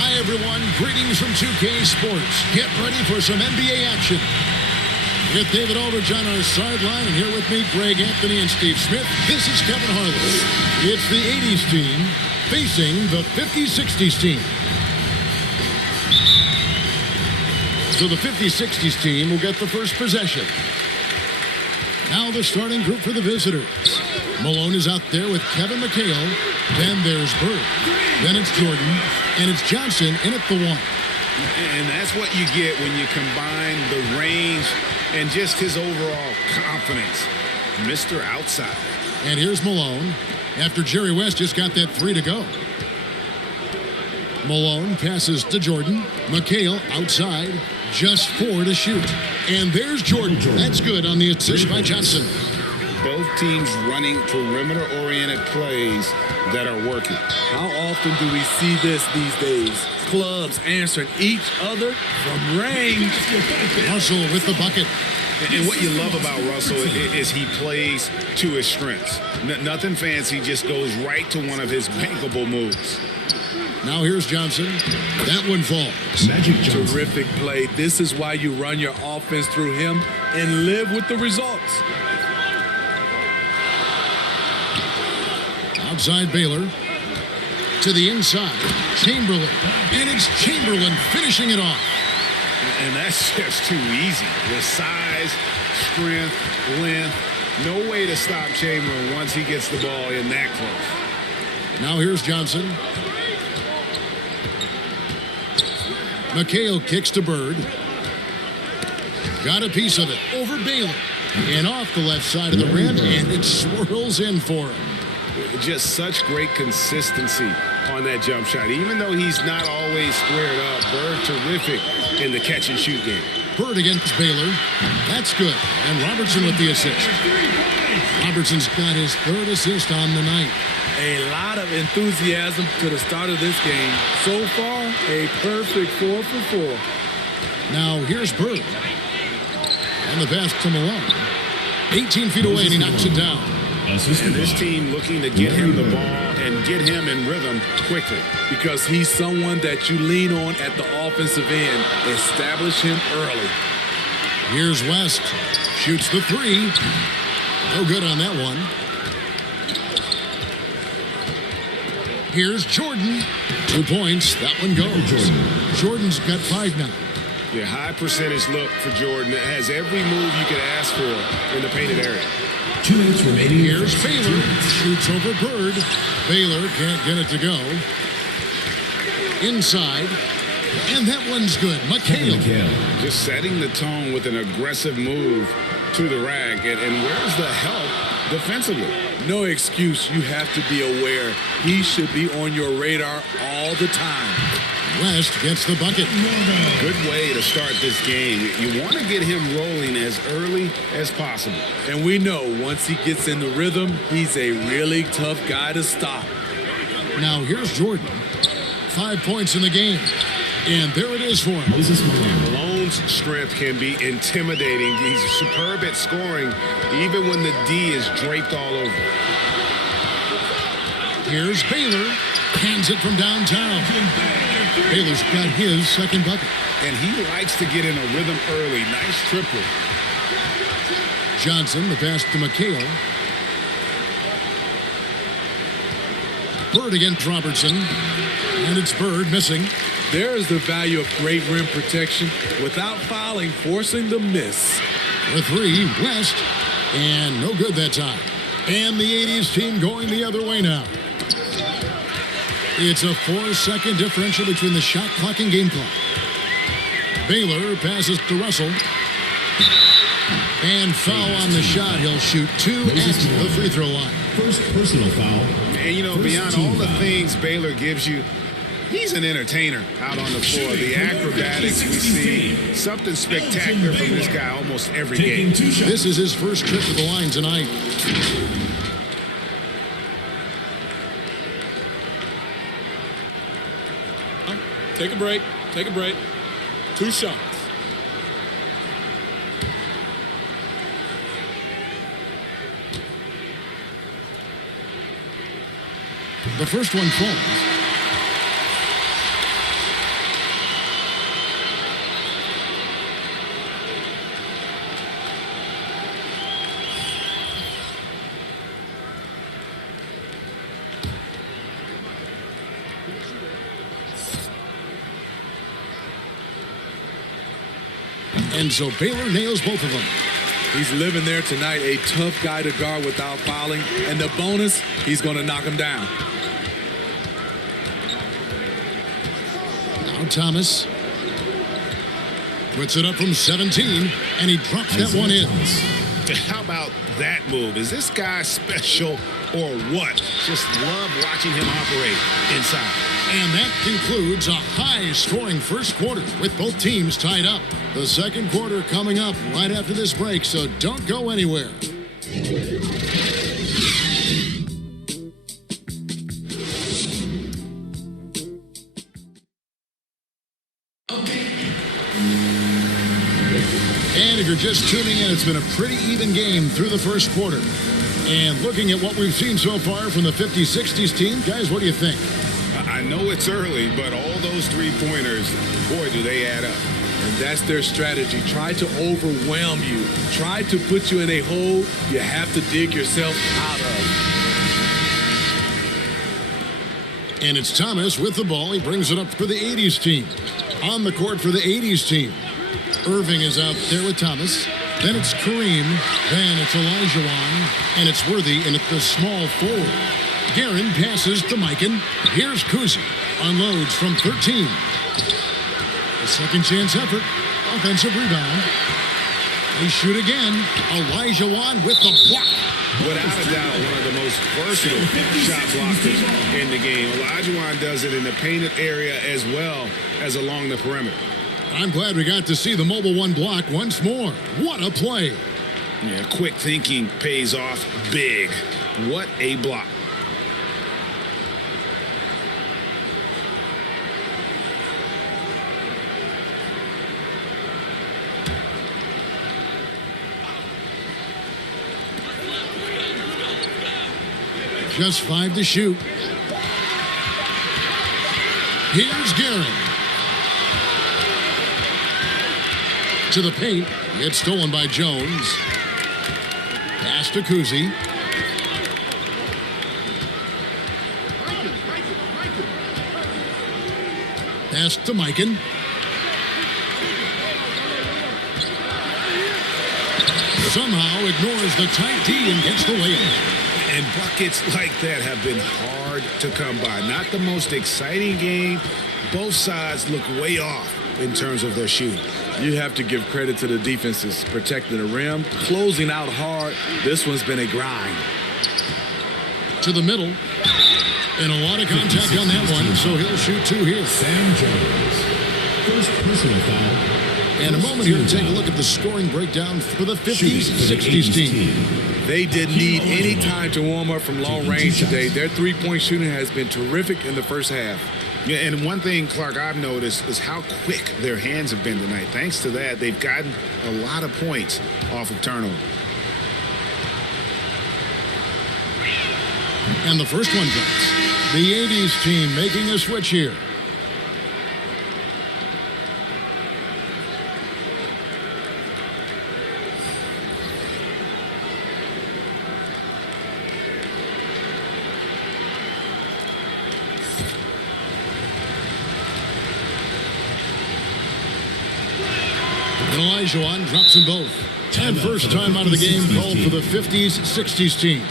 Hi, everyone. Greetings from 2K Sports. Get ready for some NBA action. With David Aldridge on our sideline, and here with me, Greg Anthony and Steve Smith. This is Kevin Harlan. It's the 80s team facing the 50-60s team. So the 50-60s team will get the first possession. Now the starting group for the visitors. Malone is out there with Kevin McHale. Then there's Bird. Then it's Jordan. And it's Johnson in at the 1. And that's what you get when you combine the range and just his overall confidence. Mr. Outside. And here's Malone after Jerry West just got that 3 to go. Malone passes to Jordan. McHale outside. Just 4 to shoot. And there's Jordan. That's good on the assist by Johnson. Both teams running perimeter-oriented plays that are working. How often do we see this these days? Clubs answering each other from range. Russell with the bucket. And what you love about Russell is he plays to his strengths. Nothing fancy, just goes right to one of his bankable moves. Now here's Johnson. That one falls. Terrific play. This is why you run your offense through him and live with the results. Outside Baylor. To the inside. Chamberlain. And it's Chamberlain finishing it off. And that's just too easy. With size, strength, length. No way to stop Chamberlain once he gets the ball in that close. Now here's Johnson. McHale kicks to Bird. Got a piece of it over Baylor. And off the left side of the rim, and it swirls in for him. Just such great consistency on that jump shot. Even though he's not always squared up, Bird terrific in the catch and shoot game. Bird against Baylor. That's good. And Robertson with the assist. Robertson's got his 3rd assist on the night. A lot of enthusiasm to the start of this game. So far, a perfect 4 for 4. Now here's Bird. And the pass to Malone. 18 feet away, and he knocks it down. And this team looking to get him the ball and get him in rhythm quickly. Because he's someone that you lean on at the offensive end. Establish him early. Here's West. Shoots the 3. No good on that one. Here's Jordan. 2 points. That one goes. Jordan's got 5 now. Yeah, high percentage look for Jordan. It has every move you could ask for in the painted area. 2 minutes remaining. Here's Baylor. Shoots over Bird. Baylor can't get it to go. Inside. And that one's good. McHale. Just setting the tone with an aggressive move to the rack. And where's the help defensively? No excuse. You have to be aware. He should be on your radar all the time. West gets the bucket. Good way to start this game. You want to get him rolling as early as possible. And we know once he gets in the rhythm, he's a really tough guy to stop. Now here's Jordan. 5 points in the game. And there it is for him. Malone's strength can be intimidating. He's superb at scoring, even when the D is draped all over. Here's Baylor. Hands it from downtown. Baylor's got his 2nd bucket. And he likes to get in a rhythm early. Nice triple. Johnson, the pass to McHale. Bird against Robertson. And it's Bird missing. There is the value of great rim protection without fouling, forcing the miss. For 3, West. And no good that time. And the 80s team going the other way now. It's a 4-second differential between the shot clock and game clock. Baylor passes to Russell. And foul on the shot. He'll shoot 2 at the free throw line. First personal foul. And, you know, beyond all the things Baylor gives you, he's an entertainer out on the floor. The acrobatics we see, something spectacular from this guy almost every game. This is his first trip to the line tonight. Take a break. Take a break. 2 shots. The first one falls. And so Baylor nails both of them. He's living there tonight, a tough guy to guard without fouling. And the bonus, he's going to knock him down. Now Thomas puts it up from 17, and he drops that one in. How about that move? Is this guy special or what? Just love watching him operate inside. And that concludes a high-scoring first quarter with both teams tied up. The second quarter coming up right after this break, so don't go anywhere. And if you're just tuning in, it's been a pretty even game through the first quarter. And looking at what we've seen so far from the 50-60s team, guys, what do you think? I know it's early, but all those three-pointers, boy, do they add up. And that's their strategy. Try to overwhelm you. Try to put you in a hole you have to dig yourself out of. And it's Thomas with the ball. He brings it up for the 80s team. On the court for the 80s team. Irving is out there with Thomas. Then it's Kareem. Then it's Olajuwon. And it's Worthy in at the small forward. Guerin passes to Mikan. Here's Kuzi. Unloads from 13. A second chance effort. Offensive rebound. They shoot again. Olajuwon with the block. Without a doubt, one of the most versatile shot blockers in the game. Olajuwon does it in the painted area as well as along the perimeter. I'm glad we got to see the mobile one block once more. What a play. Yeah, quick thinking pays off big. What a block. Just 5 to shoot. Here's Guerin. To the paint. It's stolen by Jones. Pass to Kuzi. Pass to Mikan. Somehow ignores the tight D and gets the layup. And buckets like that have been hard to come by. Not the most exciting game. Both sides look way off in terms of their shooting. You have to give credit to the defenses, protecting the rim, closing out hard. This one's been a grind. To the middle. And a lot of contact on that one, so he'll shoot 2 here. Sam Jones. First personal foul. And a moment here to take a look at the scoring breakdown for the 50s, 60s team. They didn't need any time to warm up from long range today. Their three-point shooting has been terrific in the first half. Yeah, and one thing, Clark, I've noticed is how quick their hands have been tonight. Thanks to that, they've gotten a lot of points off of turnover. And the first one drops. The 80s team making a switch here. Olajuwon drops them both. And first time out of the game called for the 50s, 60s team.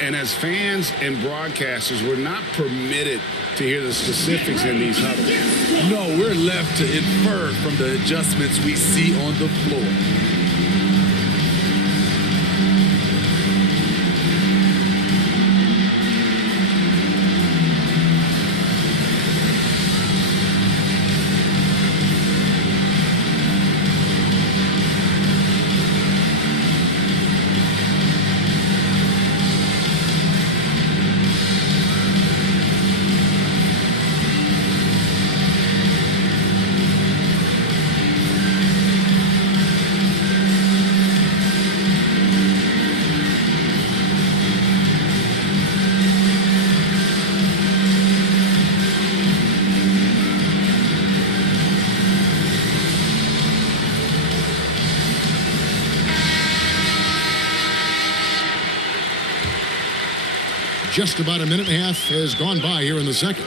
And as fans and broadcasters, we're not permitted to hear the specifics in these huddles. No, we're left to infer from the adjustments we see on the floor. Just about a minute and a half has gone by here in the second.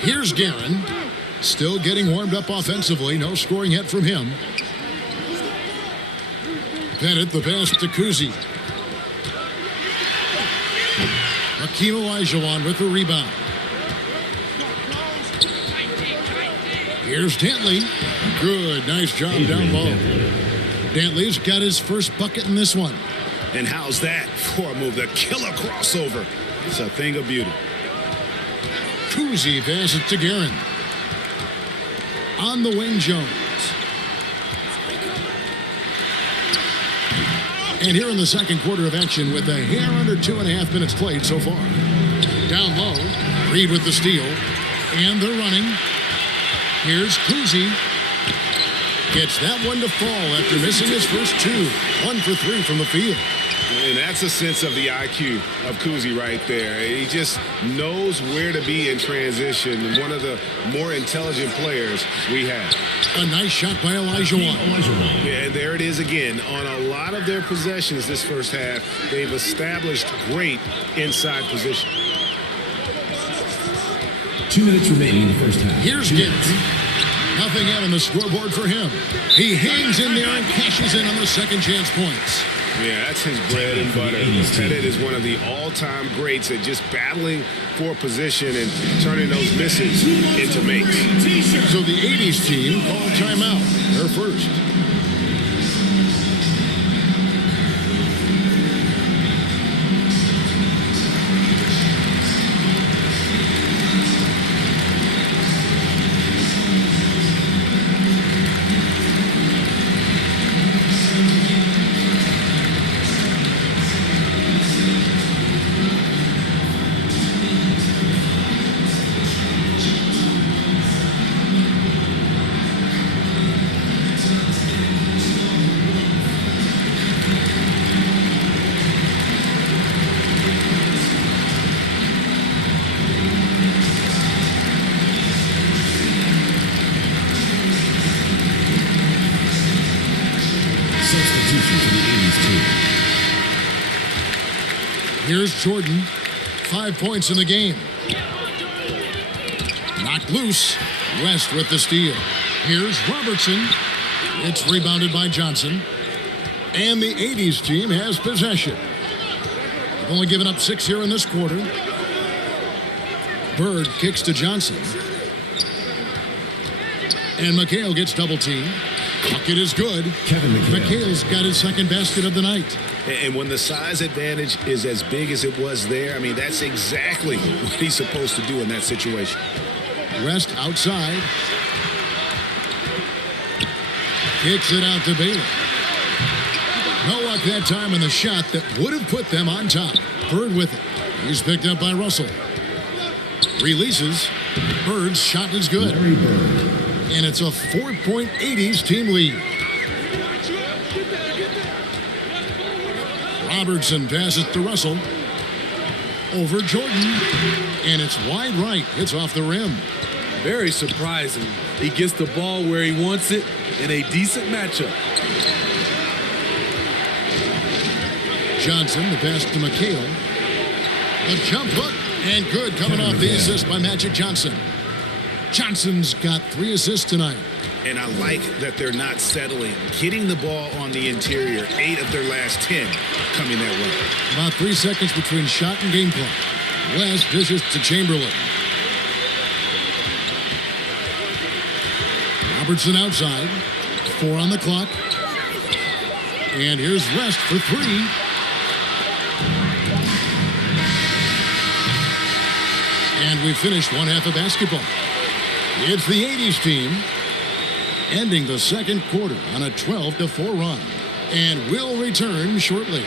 Here's Guerin. Still getting warmed up offensively. No scoring yet from him. Bennett, the pass to Kuzi. Hakeem Olajuwon with the rebound. Here's Dantley. Good, nice job down low. Dantley's got his first bucket in this one. And how's that for a move? The killer crossover. It's a thing of beauty. Kuzi passes to Guerin. On the wing, Jones. And here in the second quarter of action with a hair under 2.5 minutes played so far. Down low, Reed with the steal. And they're running. Here's Kuzi. Gets that one to fall after missing his first two. 1 for 3 from the field. And that's a sense of the IQ of Kuzi right there. He just knows where to be in transition. One of the more intelligent players we have. A nice shot by Olajuwon. Yeah, and there it is again. On a lot of their possessions this first half, they've established great inside position. 2 minutes remaining in the first half. Here's Gibbs. Nothing out on the scoreboard for him. He hangs in there and cashes in on the second chance points. Yeah, that's his bread and butter. Pettit is one of the all-time greats at just battling for position and turning those misses into makes. So the 80s team called timeout. They're first. Here's Jordan. 5 points in the game. Knocked loose. West with the steal. Here's Robertson. It's rebounded by Johnson. And the 80s team has possession. They've only given up 6 here in this quarter. Bird kicks to Johnson. And McHale gets double teamed. Bucket is good. Kevin McHale. McHale's got his second basket of the night. And when the size advantage is as big as it was there, I mean, that's exactly what he's supposed to do in that situation. West outside. Kicks it out to Baylor. No luck that time in the shot that would have put them on top. Bird with it. He's picked up by Russell. Releases. Bird's shot is good. Larry Bird. And it's a 4-point 80s team lead. Robertson passes to Russell. Over Jordan. And it's wide right. It's off the rim. Very surprising. He gets the ball where he wants it in a decent matchup. Johnson, the pass to McHale. The jump hook. And good coming off the assist by Magic Johnson. Johnson's got 3 assists tonight. And I like that they're not settling. Getting the ball on the interior, 8 of their last 10 coming that way. About 3 seconds between shot and game clock. West dishes to Chamberlain. Robertson outside. 4 on the clock. And here's West for 3. And we finished one half of basketball. It's the 80s team ending the second quarter on a 12-4 run. And we'll return shortly.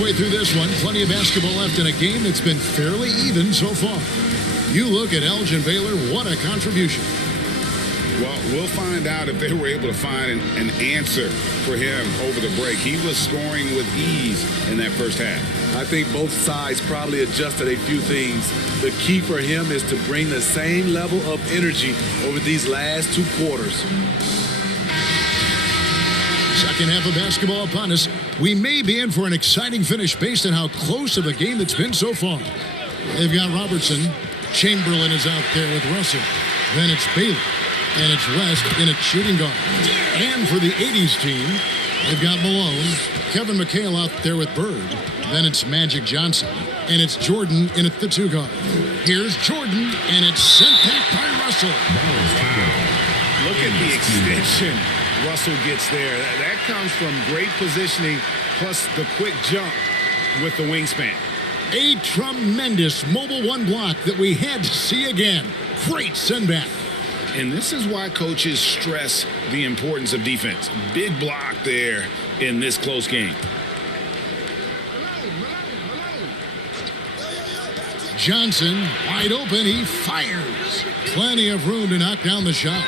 halfway through this one. Plenty of basketball left in a game that's been fairly even so far. You look at Elgin Baylor, what a contribution. Well, we'll find out if they were able to find an answer for him over the break. He was scoring with ease in that first half. I think both sides probably adjusted a few things. The key for him is to bring the same level of energy over these last 2 quarters. Second half of basketball upon us. We may be in for an exciting finish based on how close of a game it's been so far. They've got Robertson. Chamberlain is out there with Russell. Then it's Baylor. And it's West in at shooting guard. And for the 80s team, they've got Malone, Kevin McHale out there with Bird. Then it's Magic Johnson. And it's Jordan in at the 2 guard. Here's Jordan, and it's sent back by Russell. Wow. Look at the extension Russell gets there. That comes from great positioning, plus the quick jump with the wingspan. A tremendous mobile 1 block that we had to see again. Great send back. And this is why coaches stress the importance of defense. Big block there in this close game. Johnson, wide open, he fires. Plenty of room to knock down the shot.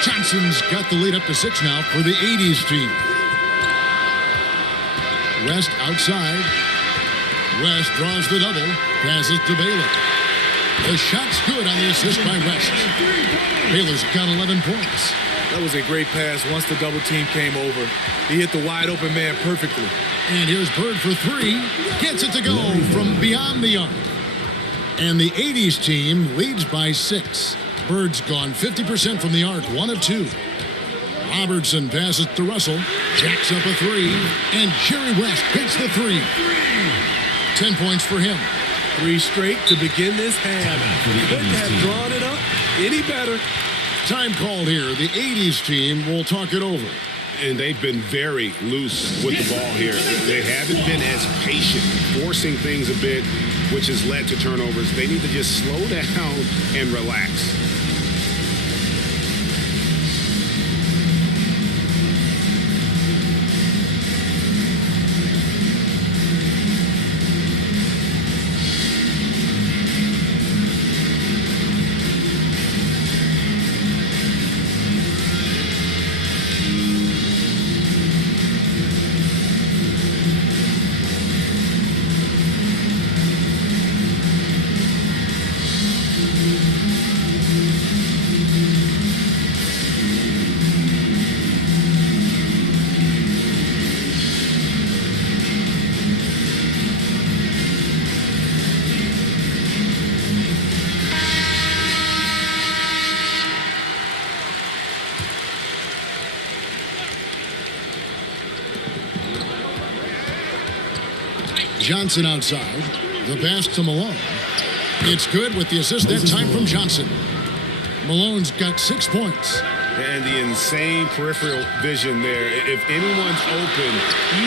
Johnson's got the lead up to 6 now for the 80s team. West outside. West draws the double, passes to Baylor. The shot's good on the assist by West. Baylor's got 11 points. That was a great pass once the double team came over. He hit the wide open man perfectly. And here's Bird for 3. Gets it to go from beyond the arc. And the 80s team leads by 6. Bird's gone 50% from the arc, 1 of 2. Robertson passes to Russell. Jacks up a 3. And Jerry West hits the 3. 10 points for him. 3 straight to begin this half. Couldn't have drawn it up any better. Time called here. The 80s team will talk it over. And they've been very loose with the ball here. They haven't been as patient, forcing things a bit, which has led to turnovers. They need to just slow down and relax. Johnson outside. The pass to Malone. It's good with the assist that time from Johnson. Malone's got 6 points. And the insane peripheral vision there. If anyone's open,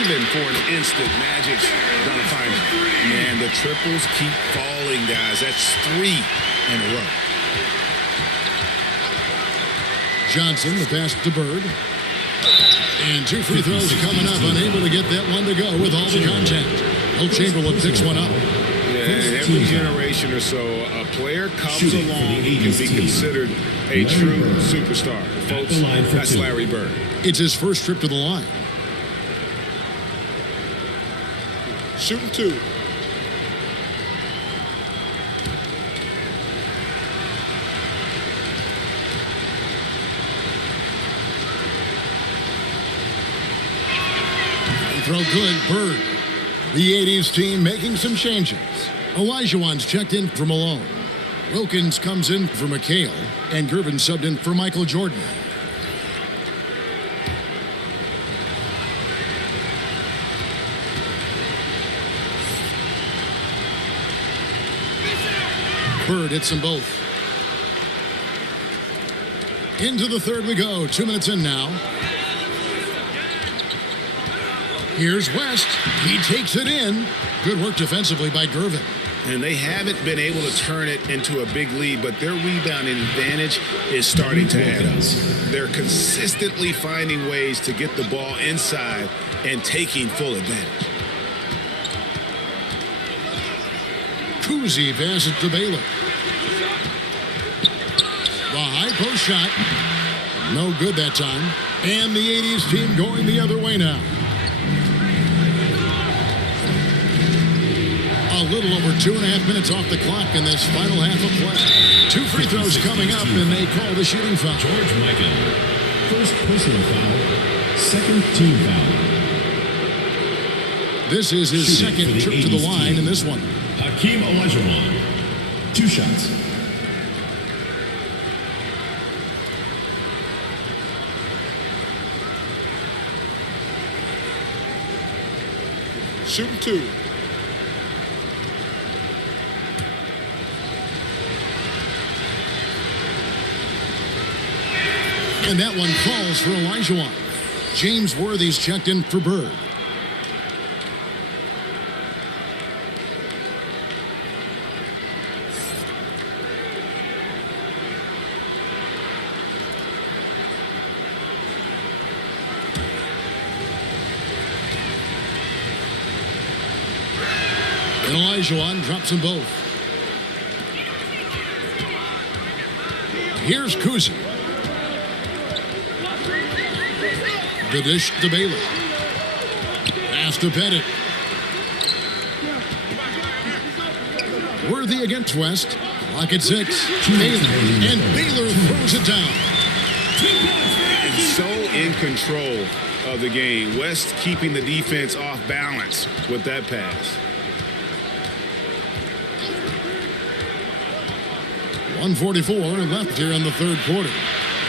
even for an instant, Magic's gonna find it. Man, the triples keep falling, guys. That's 3 in a row. Johnson, the pass to Bird. And 2 free throws coming up. Unable to get that one to go with all the contact. Will Chamberlain picks one up. Yeah, in every generation or so, a player comes along who can be considered a true superstar. Folks, that's Larry Bird. It's his first trip to the line. Shooting 2. Throw good, Bird. The 80s team making some changes. Olajuwon's checked in for Malone. Wilkins comes in for McHale. And Gervin subbed in for Michael Jordan. Bird hits them both. Into the third we go. 2 minutes in now. Here's West. He takes it in. Good work defensively by Gervin. And they haven't been able to turn it into a big lead, but their rebounding advantage is starting to add up. They're consistently finding ways to get the ball inside and taking full advantage. Kuzi passes to Baylor. The high post shot. No good that time. And the 80s team going the other way now. A little over 2.5 minutes off the clock in this final half of play. 2 free throws coming up, and they call the shooting foul. George Michael. First personal foul. Second team foul. This is his Shooting second trip to the line team. in this one. Hakeem Olajuwon. 2 shots. Shooting 2. And that one falls for Olajuwon. James Worthy's checked in for Bird. And Olajuwon drops them both. Here's Kuzi. The dish to Baylor. Pass to Pettit. Worthy against West. Clock at 6. Baylor. And Baylor throws it down. And so in control of the game. West keeping the defense off balance with that pass. 1:44 left here in the third quarter.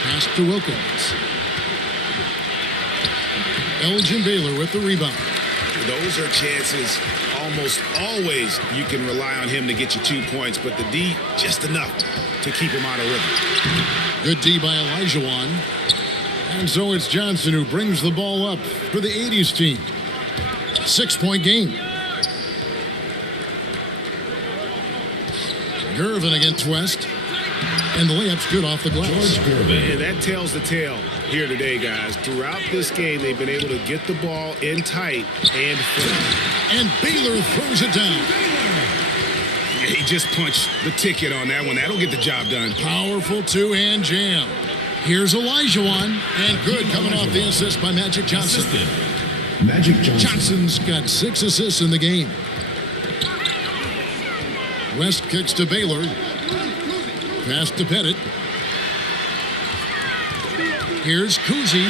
Pass to Wilkins. Elgin Baylor with the rebound. Those are chances almost always you can rely on him to get you 2 points, but the D just enough to keep him out of rhythm. Good D by Olajuwon. And so it's Johnson who brings the ball up for the 80s team. 6-point game. Gervin against West. And the layup's good off the glass. And that tells the tale here today, guys. Throughout this game, they've been able to get the ball in tight and finish. And Baylor throws it down. Yeah, he just punched the ticket on that one. That'll get the job done. Powerful two-hand jam. Here's Olajuwon. And good coming off the assist by Magic Johnson. Assistant. Magic Johnson. Johnson's got 6 assists in the game. West kicks to Baylor. Pass to Pettit. Here's Kuzi.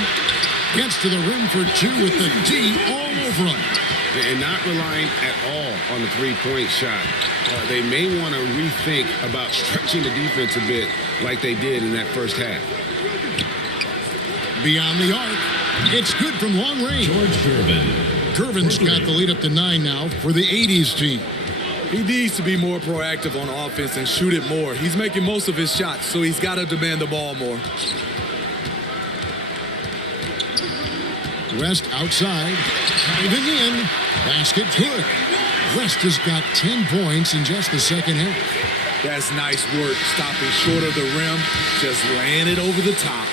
Gets to the rim for 2 with the D all over him. And not relying at all on the three-point shot. They may want to rethink about stretching the defense a bit like they did in that first half. Beyond the arc. It's good from long range. George Gervin. Gervin's got the lead up to 9 now for the 80s team. He needs to be more proactive on offense and shoot it more. He's making most of his shots, so he's got to demand the ball more. West outside. Diving in. Basket good. West has got 10 points in just the second half. That's nice work, stopping short of the rim, just laying it over the top.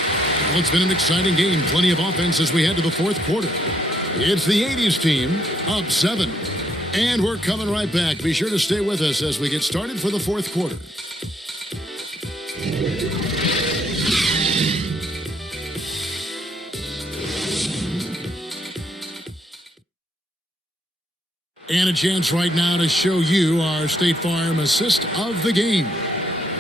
Well, it's been an exciting game. Plenty of offense as we head to the fourth quarter. It's the 80s team up 7. And we're coming right back. Be sure to stay with us as we get started for the fourth quarter. And a chance right now to show you our State Farm assist of the game.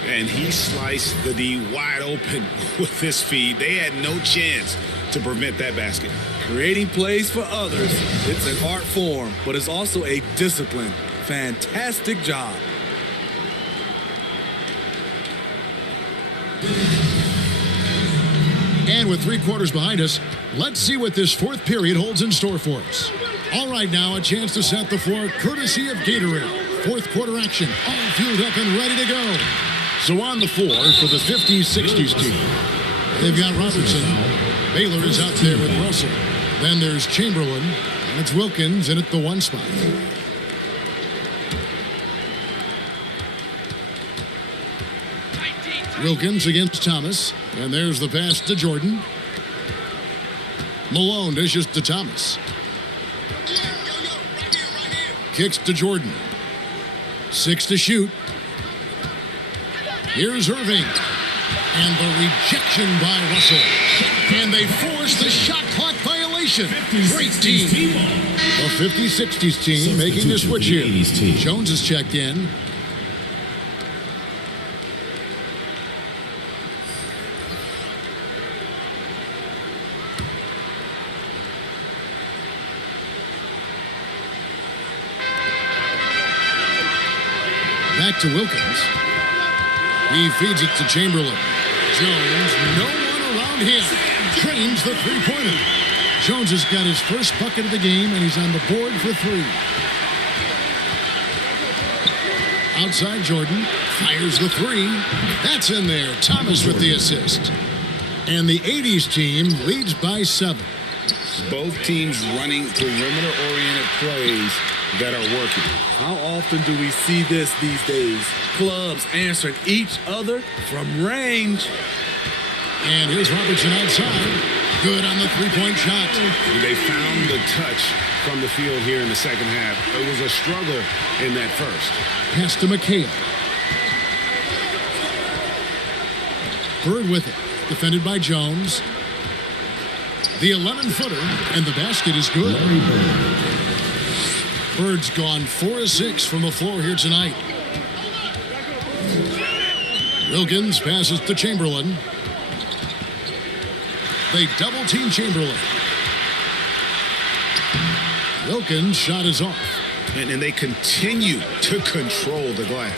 And he sliced the D wide open with this feed. They had no chance to prevent that basket. Creating plays for others. It's an art form, but it's also a discipline. Fantastic job. And with 3 quarters behind us, let's see what this fourth period holds in store for us. All right, now a chance to set the floor courtesy of Gatorade. Fourth quarter action, all fueled up and ready to go. So on the floor for the 50s-60s team, they've got Robertson. Baylor is out there with Russell. Then there's Chamberlain, and it's Wilkins in at the 1 spot. Wilkins against Thomas, and there's the pass to Jordan. Malone dishes to Thomas. Kicks to Jordan. 6 to shoot. Here's Irving. And the rejection by Russell. And they force the shot clock violation. Great team. The 50-60s team making the switch here. Jones is checked in. Back to Wilkins. He feeds it to Chamberlain. Jones, no one around him. Drains the three-pointer. Jones has got his first bucket of the game, and he's on the board for 3. Outside Jordan. Fires the 3. That's in there. Thomas with the assist. And the 80s team leads by 7. Both teams running perimeter-oriented plays that are working. How often do we see this these days? Clubs answering each other from range. And here's Robertson outside. Good on the three-point shot. They found the touch from the field here in the second half. It was a struggle in that first. Pass to McHale. Bird with it. Defended by Jones. The 11-footer, and the basket is good. Bird's gone 4 of 6 from the floor here tonight. Wilkins passes to Chamberlain. They double-team Chamberlain. Wilkins' shot is off. And they continue to control the glass.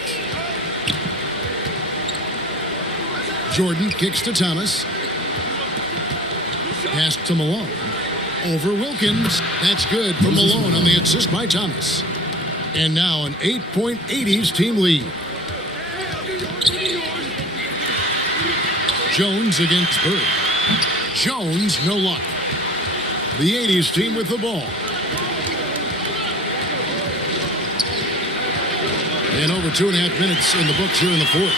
Jordan kicks to Thomas. Pass to Malone. Over Wilkins. That's good for Malone on the assist by Thomas. And now an 8-point 80s team lead. Jones against Bird. Jones, no luck. The 80s team with the ball. And over 2.5 minutes in the books here in the fourth.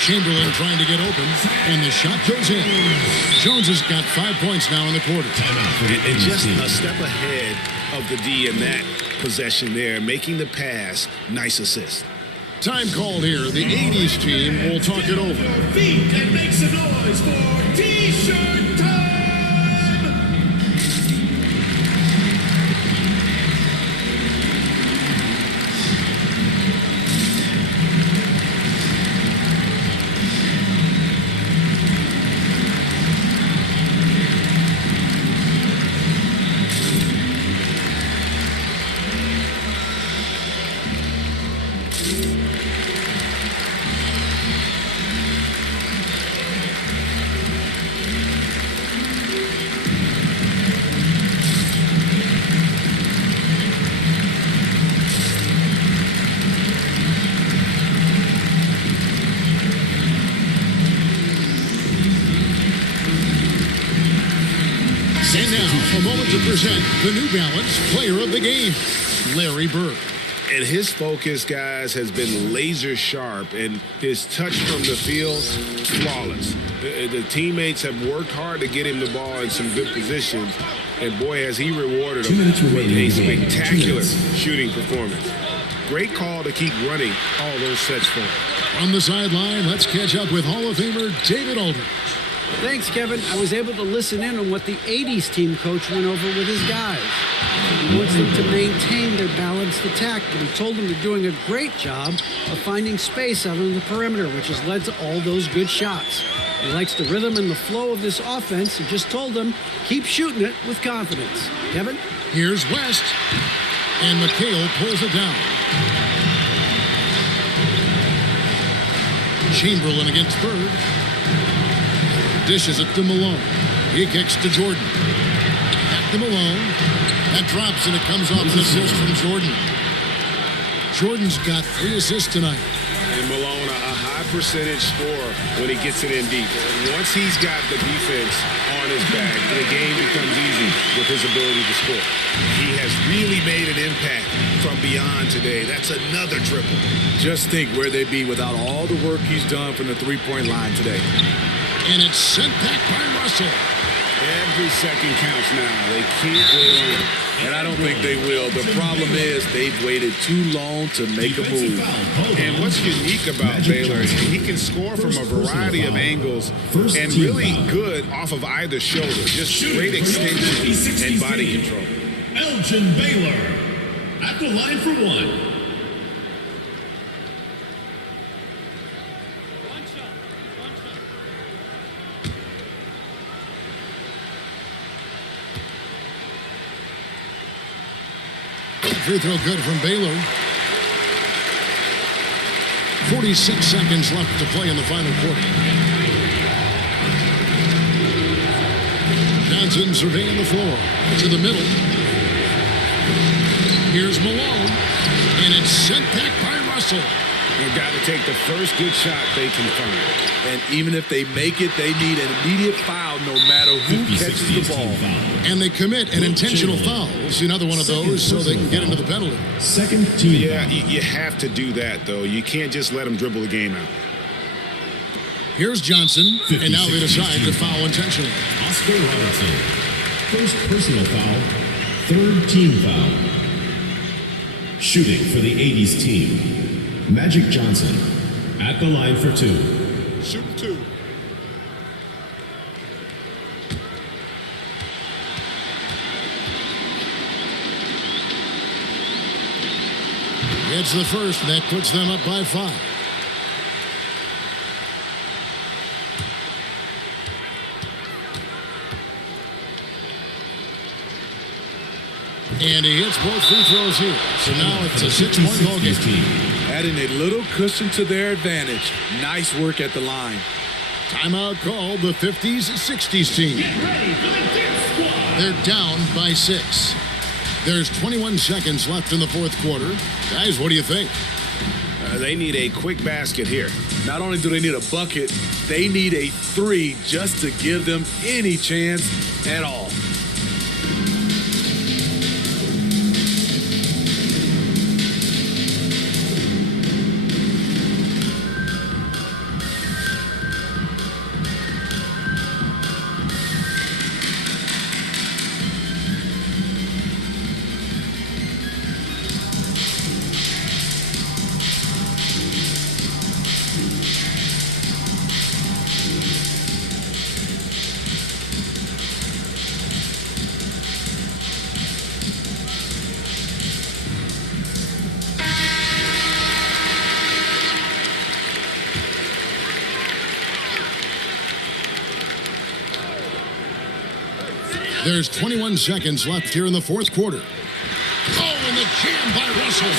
Chamberlain trying to get open, and the shot goes in. Jones has got 5 points now in the quarter. And just a step ahead of the D in that possession there, making the pass. Nice assist. Time called here. The 80s team will talk it over. Feet and make some noise for T-shirt time! And now, a moment to present the New Balance Player of the Game, Larry Bird. And his focus, guys, has been laser sharp, and his touch from the field, flawless. The teammates have worked hard to get him the ball in some good positions, and boy, has he rewarded them with a spectacular shooting performance. Great call to keep running all those sets for him. On the sideline, let's catch up with Hall of Famer David Aldridge. Thanks, Kevin. I was able to listen in on what the 80s team coach went over with his guys. He wants them to maintain their balanced attack, and he told them they're doing a great job of finding space out on the perimeter, which has led to all those good shots. He likes the rhythm and the flow of this offense and just told them, keep shooting it with confidence. Kevin? Here's West, and McHale pulls it down. Chamberlain against Bird. Dishes it to Malone. He kicks to Jordan. Back to Malone. That drops, and it comes off an assist from Jordan. Jordan's got 3 assists tonight. And Malone, a high percentage scorer when he gets it in deep. Once he's got the defense on his back, the game becomes easy with his ability to score. He has really made an impact from beyond today. That's another triple. Just think where they'd be without all the work he's done from the three-point line today. And it's sent back by Russell. Every second counts now. They can't wait on. And I don't think they will. The problem is they've waited too long to make a move. And what's unique about Baylor is he can score from a variety of angles and really good off of either shoulder. Just great extension and body control. Elgin Baylor at the line for one. Free throw good from Baylor. 46 seconds left to play in the final quarter. Johnson surveying the floor. To the middle. Here's Malone. And it's sent back by Russell. They've got to take the first good shot they can find. And even if they make it, they need an immediate foul no matter who catches the ball. And they commit an intentional foul. We'll see another one of those so they can get into the penalty. Second team Yeah, foul. you have to do that, though. You can't just let them dribble the game out. Here's Johnson. And now they decide to foul intentionally. Oscar Robertson. First personal foul. Third team foul. Shooting for the 80s team. Magic Johnson at the line for two. Shoot two. It's the first, and that puts them up by 5. And he hits both free throws here. So now it's a 6-point ball game. Adding a little cushion to their advantage. Nice work at the line. Timeout called the 50s, 60s team. Get ready for the dip squad. They're down by 6. There's 21 seconds left in the fourth quarter. Guys, what do you think? They need a quick basket here. Not only do they need a bucket, they need a 3 just to give them any chance at all. There's 21 seconds left here in the fourth quarter. Oh, and the jam by Russell.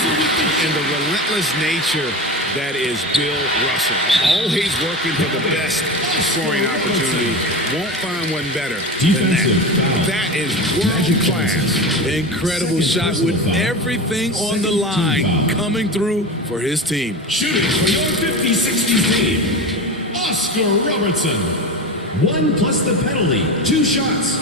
And the relentless nature that is Bill Russell. Always working for the best scoring opportunity. Won't find one better than that. That is world class. Incredible shot with everything on the line coming through for his team. Shooting for your 50-60 team, Oscar Robertson. 1 plus the penalty. 2 shots.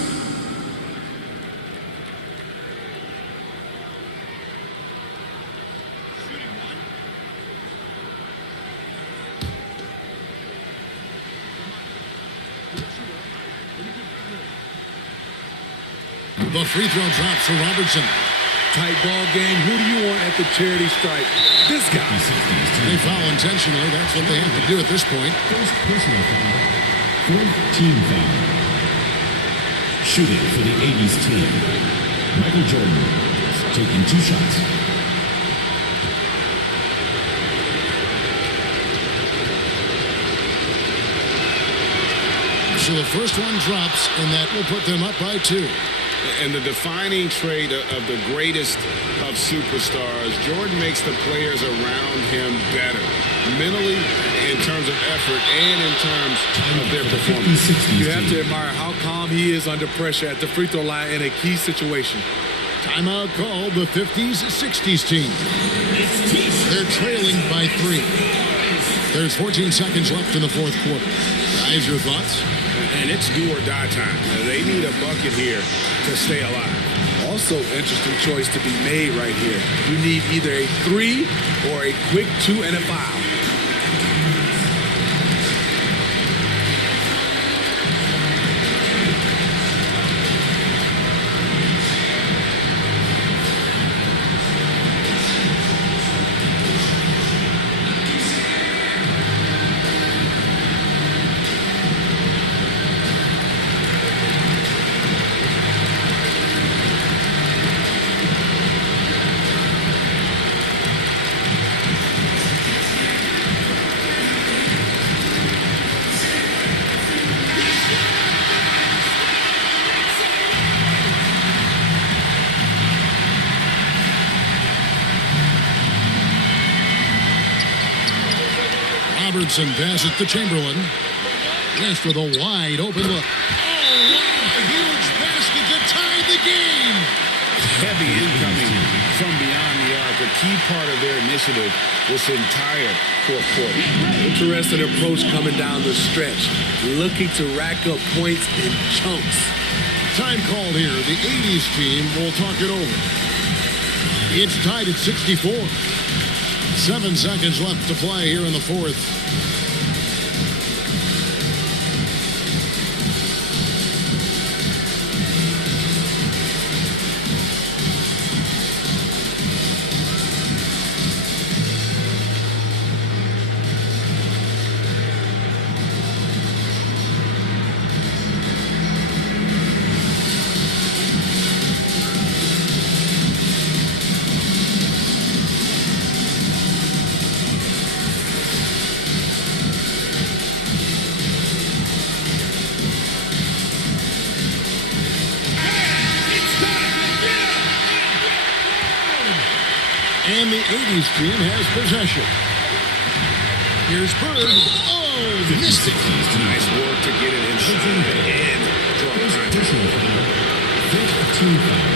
The free throw drops for Robertson. Tight ball game. Who do you want at the charity stripe? This guy. They foul intentionally. That's what they have to do at this point. First personal foul. Fourth team foul. Shooting for the 80s team. Michael Jordan taking 2 shots. So the first one drops, and that will put them up by 2. And the defining trait of the greatest of superstars, Jordan makes the players around him better, mentally, in terms of effort, and in terms of their performance. You have to admire how calm he is under pressure at the free throw line in a key situation. Timeout called the 50s, 60s team. They're trailing by 3. There's 14 seconds left in the fourth quarter. Guys, your thoughts? And it's do or die time. They need a bucket here to stay alive. Also, interesting choice to be made right here. You need either a 3 or a quick 2 and a foul. Robertson pass it to Chamberlain. West with a wide open look. Oh, wow, a huge basket to tie the game. Heavy incoming from beyond the arc. A key part of their initiative this entire fourth quarter. Interesting approach coming down the stretch. Looking to rack up points in chunks. Time called here. The 80s team will talk it over. It's tied at 64. 7 seconds left to play here in the fourth. And the 80s team has possession. Here's Bird. Oh, missed it. Nice work to get it inside and draw Personal foul. 15 foul.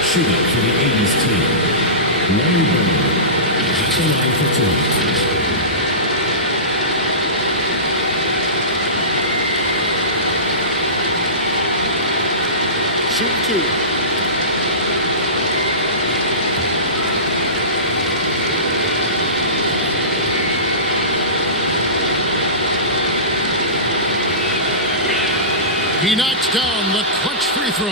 Shooting for the 80s team. Larry Bird at the line for two. Shoot two. He knocks down the clutch free throw.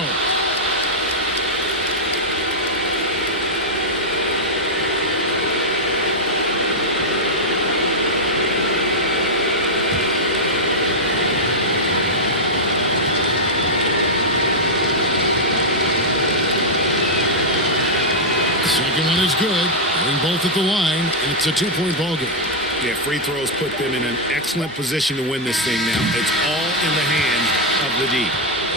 Second one is good. Hitting both at the line, and it's a 2-point ball game. Yeah, free throws put them in an excellent position to win this thing now. It's all in the hands of the D.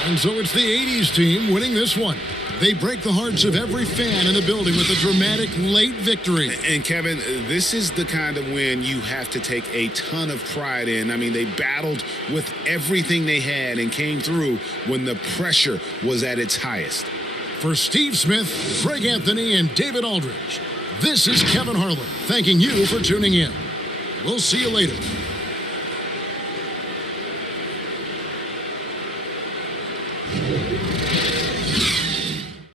And so it's the 80s team winning this one. They break the hearts of every fan in the building with a dramatic late victory. And Kevin, this is the kind of win you have to take a ton of pride in. I mean, they battled with everything they had and came through when the pressure was at its highest. For Steve Smith, Greg Anthony, and David Aldridge, this is Kevin Harlan thanking you for tuning in. We'll see you later.